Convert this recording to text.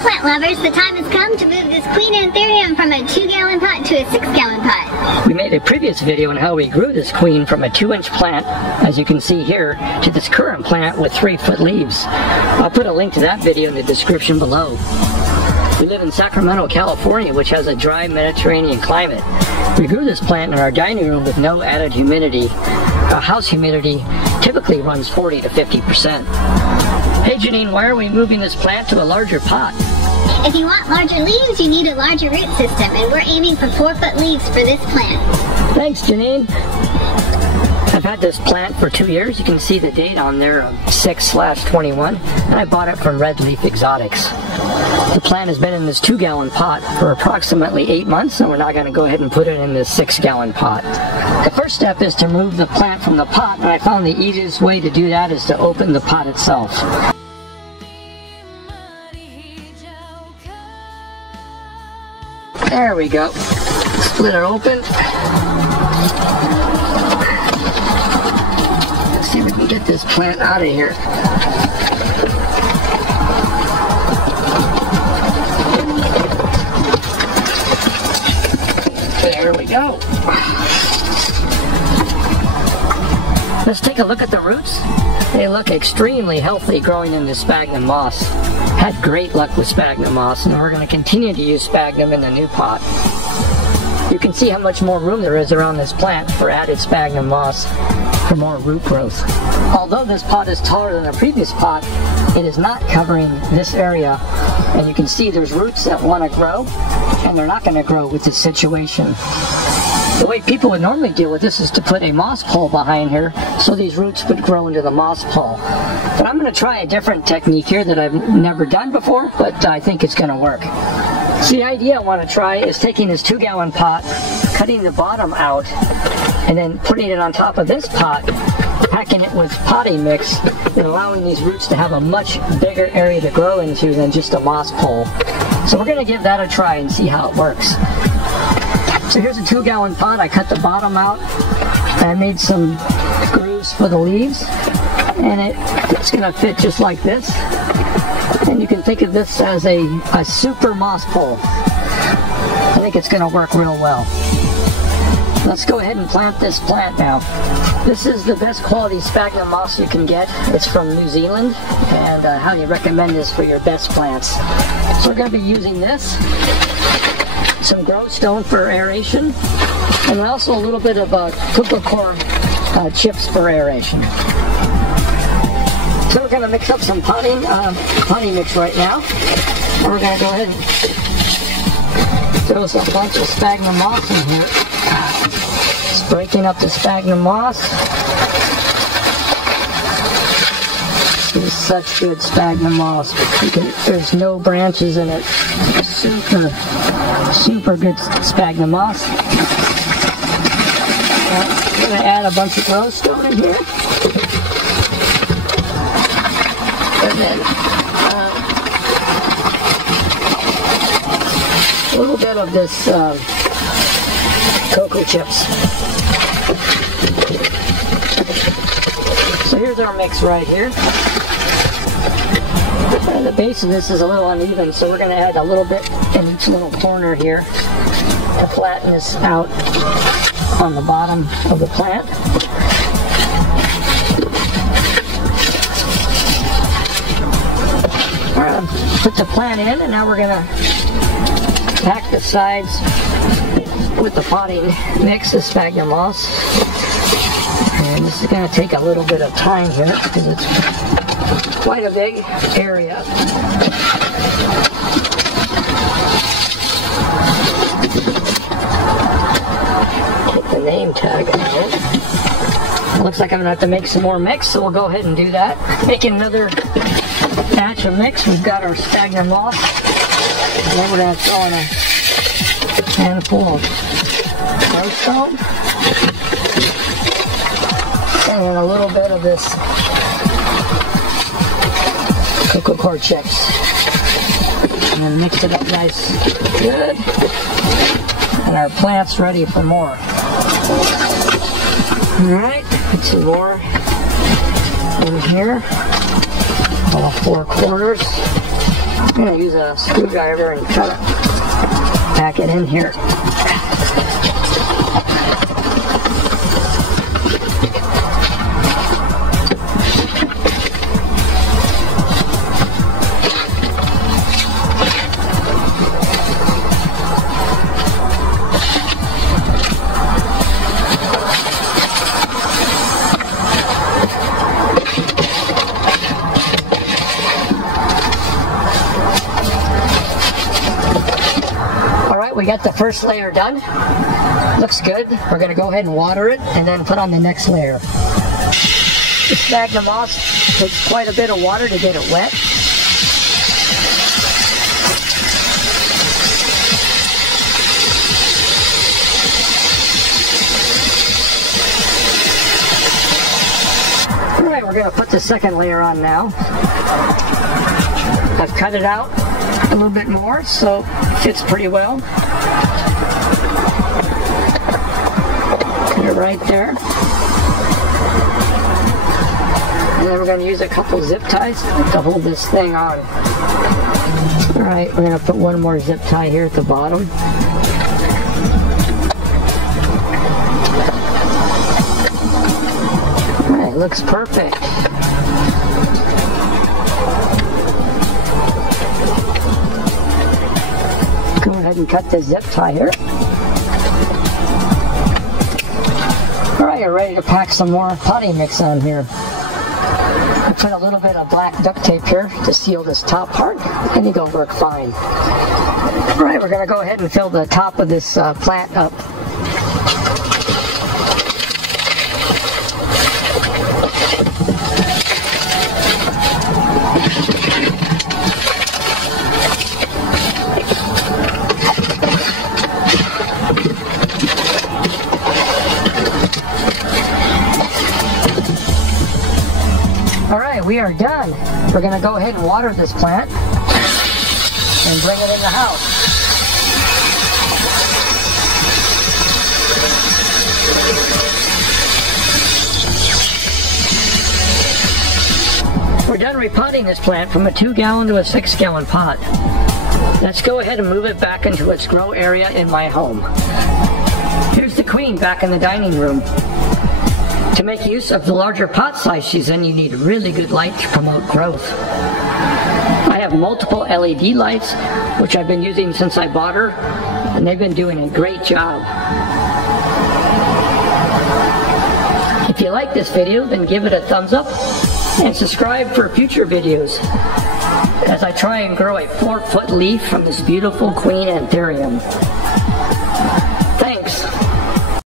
plant lovers, the time has come to move this Queen Anthurium from a 2-gallon pot to a 6-gallon pot. We made a previous video on how we grew this queen from a 2-inch plant, as you can see here, to this current plant with 3-foot leaves. I'll put a link to that video in the description below. We live in Sacramento, California, which has a dry Mediterranean climate. We grew this plant in our dining room with no added humidity. Our house humidity typically runs 40 to 50%. Hey Janine, why are we moving this plant to a larger pot? If you want larger leaves, you need a larger root system, and we're aiming for 4-foot leaves for this plant. Thanks, Janine. I've had this plant for 2 years. You can see the date on there, 6/21, and I bought it from Red Leaf Exotics. The plant has been in this 2-gallon pot for approximately 8 months, and we're now going to go ahead and put it in this 6-gallon pot. The first step is to remove the plant from the pot, and I found the easiest way to do that is to open the pot itself. There we go. Split it open. Let's see if we can get this plant out of here. There we go. Let's take a look at the roots. They look extremely healthy growing in the sphagnum moss. Had great luck with sphagnum moss, and we're going to continue to use sphagnum in the new pot. You can see how much more room there is around this plant for added sphagnum moss for more root growth. Although this pot is taller than the previous pot, it is not covering this area, and you can see there's roots that want to grow, and they're not going to grow with this situation. The way people would normally deal with this is to put a moss pole behind here so these roots would grow into the moss pole. But I'm going to try a different technique here that I've never done before, but I think it's going to work. So the idea I want to try is taking this 2-gallon pot, cutting the bottom out, and then putting it on top of this pot, packing it with potting mix, and allowing these roots to have a much bigger area to grow into than just a moss pole. So we're going to give that a try and see how it works. So here's a 2-gallon pot. I cut the bottom out, and I made some grooves for the leaves, and it's going to fit just like this. And you can think of this as a super moss pole. I think it's going to work real well. Let's go ahead and plant this plant now. This is the best quality sphagnum moss you can get. It's from New Zealand, and I highly recommend this for your best plants. So we're going to be using this, some grow stone for aeration, and also a little bit of cocoa coir chips for aeration. So we're going to mix up some potting mix right now. And we're going to go ahead and throw a bunch of sphagnum moss in here. Just breaking up the sphagnum moss. This is such good sphagnum moss. There's no branches in it. Super good sphagnum moss. I'm going to add a bunch of grow stone in here. And then a little bit of this cocoa chips. So here's our mix right here. And the base of this is a little uneven, so we're going to add a little bit in each little corner here to flatten this out on the bottom of the plant. Put the plant in, and now we're going to pack the sides with the potting mix of sphagnum moss. And this is going to take a little bit of time here because it's quite a big area. Put the name tag on it. Looks like I'm going to have to make some more mix, so we'll go ahead and do that. Making another batch of mix. We've got our sphagnum moss. And then we're going to throw in a handful of grow stone. And then a little bit of this cocoa coir chips. And then mix it up nice good. And our plant's ready for more. Alright, put some more in here. All 4 corners. I'm going to use a screwdriver and try to pack it in here. We got the first layer done. Looks good. We're going to go ahead and water it and then put on the next layer. The sphagnum moss takes quite a bit of water to get it wet. Alright, we're going to put the second layer on now. I've cut it out a little bit more, so it fits pretty well. Put it right there. And then we're going to use a couple zip ties to hold this thing on. Alright, we're going to put one more zip tie here at the bottom. Alright, looks perfect. Go ahead and cut the zip tie here. Alright, you're ready to pack some more potting mix on here. I put a little bit of black duct tape here to seal this top part. I think it'll work fine. Alright, we're going to go ahead and fill the top of this plant up. Alright, we are done. We're going to go ahead and water this plant and bring it in the house. We're done repotting this plant from a 2-gallon to a 6-gallon pot. Let's go ahead and move it back into its grow area in my home. Here's the queen back in the dining room. To make use of the larger pot size she's in, you need really good light to promote growth. I have multiple LED lights, which I've been using since I bought her, and they've been doing a great job. If you like this video, then give it a thumbs up and subscribe for future videos as I try and grow a 4-foot leaf from this beautiful queen anthurium.